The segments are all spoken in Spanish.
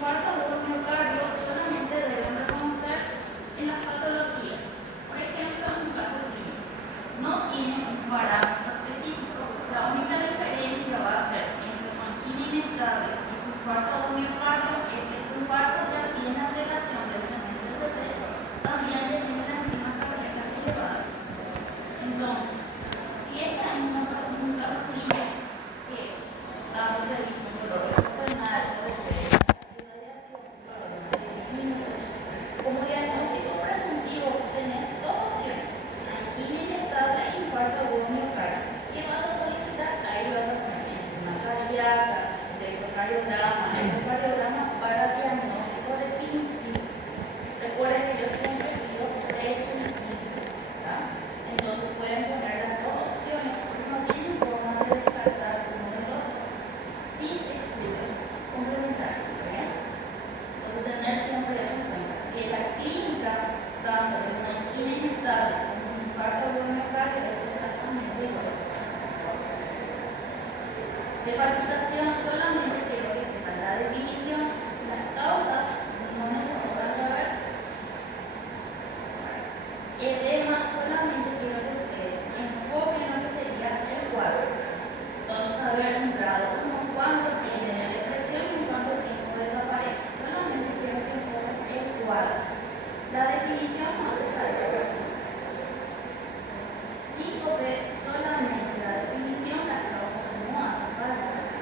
infarto agudo miocardio solamente deben reconocer en las patologías. Por ejemplo, en un caso clínico, no tiene un parámetro específico. La única diferencia va a ser entre angina inestable y infarto agudo miocardio es que el infarto ya tiene alteración del segmento ST, también ya tiene las enzimas cardíacas elevadas. Entonces, si esta es un caso clínico que damos de un dolor renal, como diagnóstico presuntivo tenés dos opciones: angina inestable e infarto agudo miocardio. ¿Qué vas a solicitar? Ahí vas a poner enzima cardíaca, electrocardiograma para diagnóstico definitivo. Recuerden que yo siempre pido presuntivo, ¿verdad? Entonces pueden poner las dos opciones porque no tienen forma de descartar uno de los otro sin estudios complementarios. Entonces tener siempre eso en cuenta, que la clínica tanto de una angina inestable como un infarto agudo miocardio es exactamente igual. De palpitación solamente quiero que sepan la definición, las causas no necesitan saber. Edema solamente quiero que ustedes enfoquen en lo que sería el cuadro. Entonces saber un grado 1 cuánto tiene de depresión y en cuánto tiempo desaparece. Solamente quiero que enfoquen el cuadro. La definición no hace falta. Síncope solamente la definición, las causas no hace falta.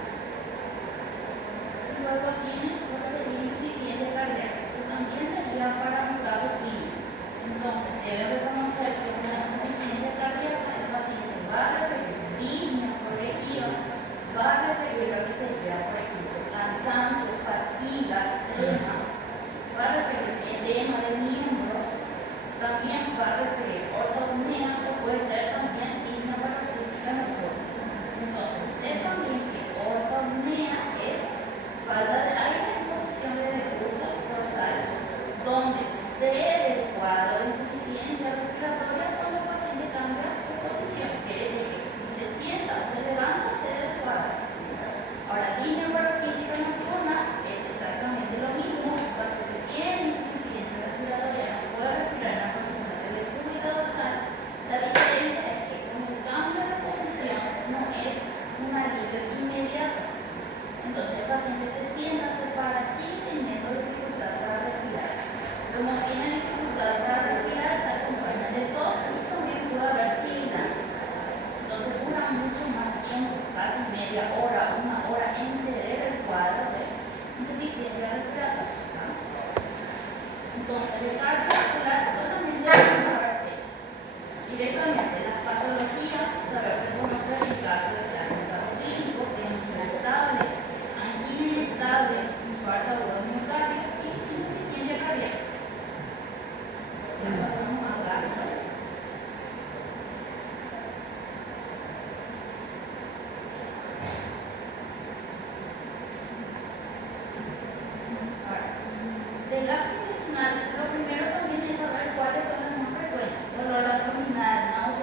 Y luego tiene lo que sería insuficiencia cardíaca, que también sería para un caso clínico. Entonces, debe reconocer que una insuficiencia cardíaca el paciente va a referir disnea progresiva, va a referir lo que sería, por ejemplo, cansancio, fatiga, edema, va a referir edema de miembros, también va a referir ortopnea o puede ser también disnea paroxística nocturna. Entonces, sepan bien que ortopnea es falta de aire en posición de decúbito dorsal, donde cede el cuadro de insuficiencia respiratoria cuando el paciente cambia de posición. Quiere decir que si se sienta o se levanta, cede el cuadro. Ahora, disnea paroxística nocturna es exactamente lo mismo. El paciente tiene insuficiencia respiratoria, no puede respirar en la posición de decúbito dorsal. La diferencia es que con el cambio de posición no es un alivio inmediato. Entonces el paciente se sienta, se para, sigue teniendo dificultad para respirar. Como tiene dificultad para respirar, se acompaña de tos y también puede haber sibilancias. Entonces dura mucho más tiempo, casi media hora, una hora, en ceder el cuadro de insuficiencia respiratoria. Entonces el cardiovascular solamente debe saber eso. Directamente las patologías, saber reconocer el caso de caso clínico, angina inestable, angina inestable, infarto agudo miocardio y insuficiencia cardíaca. Pasamos a gasto. Del gasto intestinal, lo primero también es saber cuáles son las más frecuentes: dolor abdominal, náuseas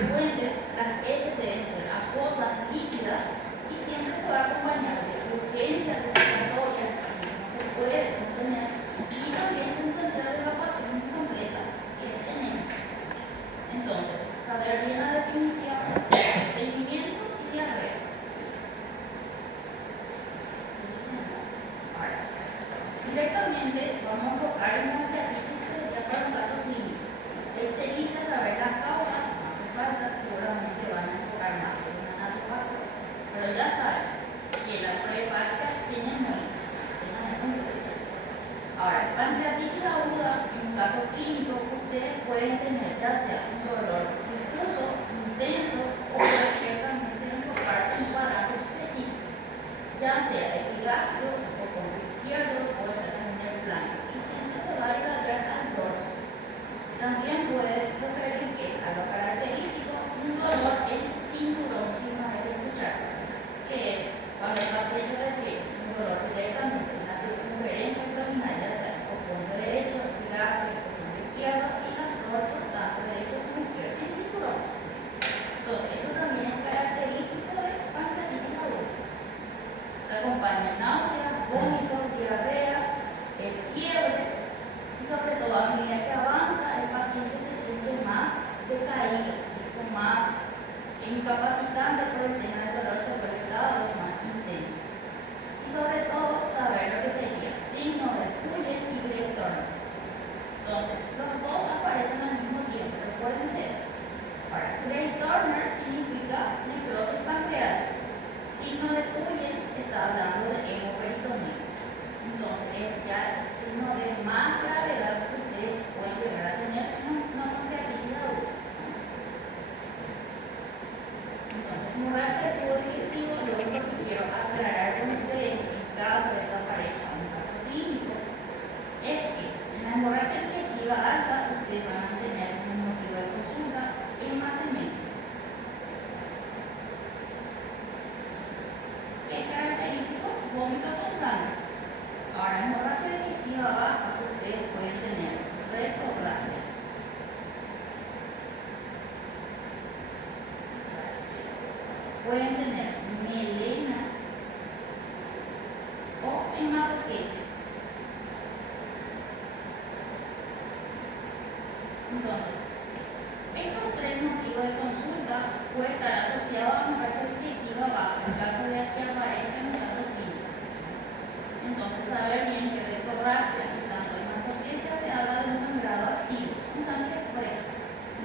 frecuentes, las S deben ser acuosas, líquidas y siempre se va a acompañar de urgencia respiratoria, así que no se puede contener, y también sensación de evacuación incompleta, que es anémica. Entonces, saber bien la definición de estreñimiento y diarrea. Ahora, directamente vamos a enfocar en la diagnóstico que sería para un caso clínico. La ictericia, saber las causas, no hace falta, seguramente van a enfocar más que un anatopato, pero ya saben que la prueba hepática tiene hemolysis, tengan eso en cuenta. Ahora, pancreatitis aguda, en un caso clínico, ustedes pueden tener ya sea un dolor difuso, intenso, o perfectamente enfocarse en un parámetro específico, ya sea epigastrio, o con izquierdo, o exactamente el flanco, y siempre se va a irradiar al dorso. También puede referir que a lo característico un dolor en cinturón, si no hay que escuchar, que es cuando el paciente refiere un dolor directamente en la circunferencia abdominal, ya sea o con derecho, epigastrio, o con izquierdo, y los dorsos tanto derecho como izquierdo en cinturón. Entonces, eso también es característico de pancreatitis aguda. Se acompaña náuseas, vómitos, diarrea, fiebre, y sobre todo a medida que avanza, el paciente se siente más decaído, con más incapacitante por el tema del dolor, se vuelve cada vez más intenso. Y sobre todo, saber lo que sería signo de Cullen y Gray-Turner. Entonces, los dos aparecen al mismo tiempo, recuérdense eso. Ahora, Gray-Turner significa necrosis pancreática. Signo de Cullen está hablando de hemoperitonía. Entonces, ya el signo de más gravedad que ustedes pueden llegar a tener una pancreatitis aguda. Entonces, hemorragia de tubo digestivo, lo único que quiero aclarar con ustedes en caso de esta pareja, un caso clínico, es que en la hemorragia digestiva alta ustedes van a tener un motivo de consulta hematemesis. ¿Qué es característico? Vómito con sangre. Ahora, hemorragia digestiva baja, ustedes pueden tener rectorragia. Pueden tener melena o hematoquesia. Entonces, estos tres motivos de consulta pueden estar asociados a hemorragia digestiva baja en caso de que aparezca en un caso clínico. Entonces, saber bien que rectorragia y tanto hematoquesia te habla de un sangrado activo, un sangre fresca.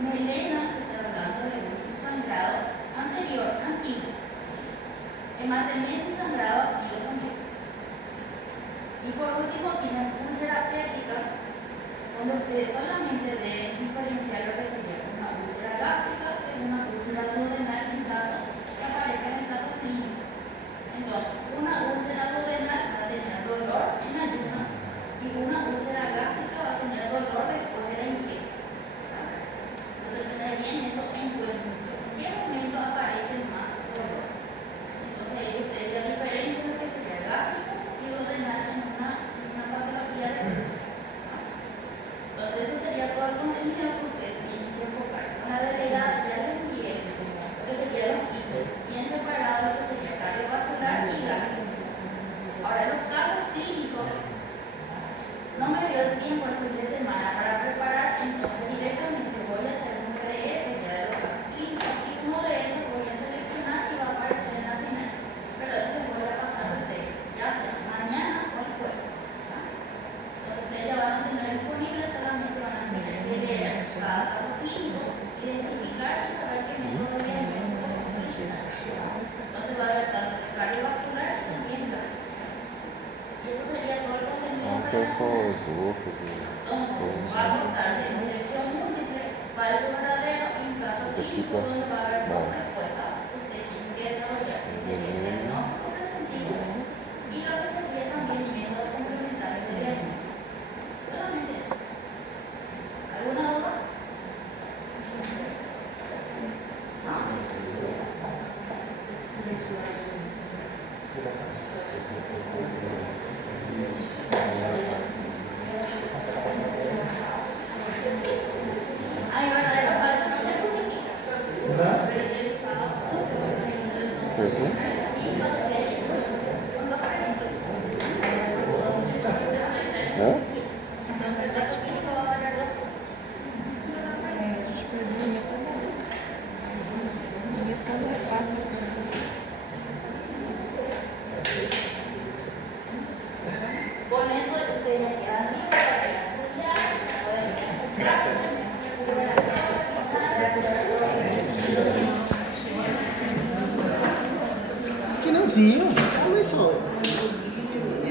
Melena te está hablando de un sangrado anterior, antiguo. Hematemesis, sangrado activo también. Y por último, tienen úlcera péptica, donde ustedes solamente deben diferenciar lo que sería una úlcera gástrica de una úlcera duodenal en caso que aparezca en el caso clínico. Entonces, una úlcera duodenal va a tener dolor en ayunas y una úlcera gástrica va a tener dolor después de la ingesta. Entonces, tener bien eso en cuenta. ¿En qué momento aparece más dolor? Entonces, ahí ustedes la diferencia de lo que sería gástrico y duodenal en una patología de úlcera. Entonces, eso sería todo el contenido que ustedes tienen que enfocar. Con la delegada ya les envié lo que sería los hitos, bien separado lo que sería cardiovascular y gástrico. Ahora, los casos clínicos, no me dio el tiempo el fin de semana para preparar, entonces directamente voy a hacer un PDF ya de los casos clínicos y uno de esos voy a seleccionar y va a aparecer en la final. Pero eso les voy a pasar a ustedes, ya sea mañana o el jueves. Entonces, ustedes ya van a tener disponible, solamente van a tener que leer cada caso clínico, identificar y saber qué método de entonces va a haber tanto cardiovascular y también gástrico. Y eso sería todo el contenido. Entonces, va a contar de selección múltiple, falso verdadero, y un caso clínico donde va a haber dos respuestas. Ustedes tienen que desarrollar que sería el diagnóstico presentido y lo que sería también método complementario de diagnóstico. Solamente eso. ¿Alguna duda? Ay, verdadero o falso no se justifica. sí.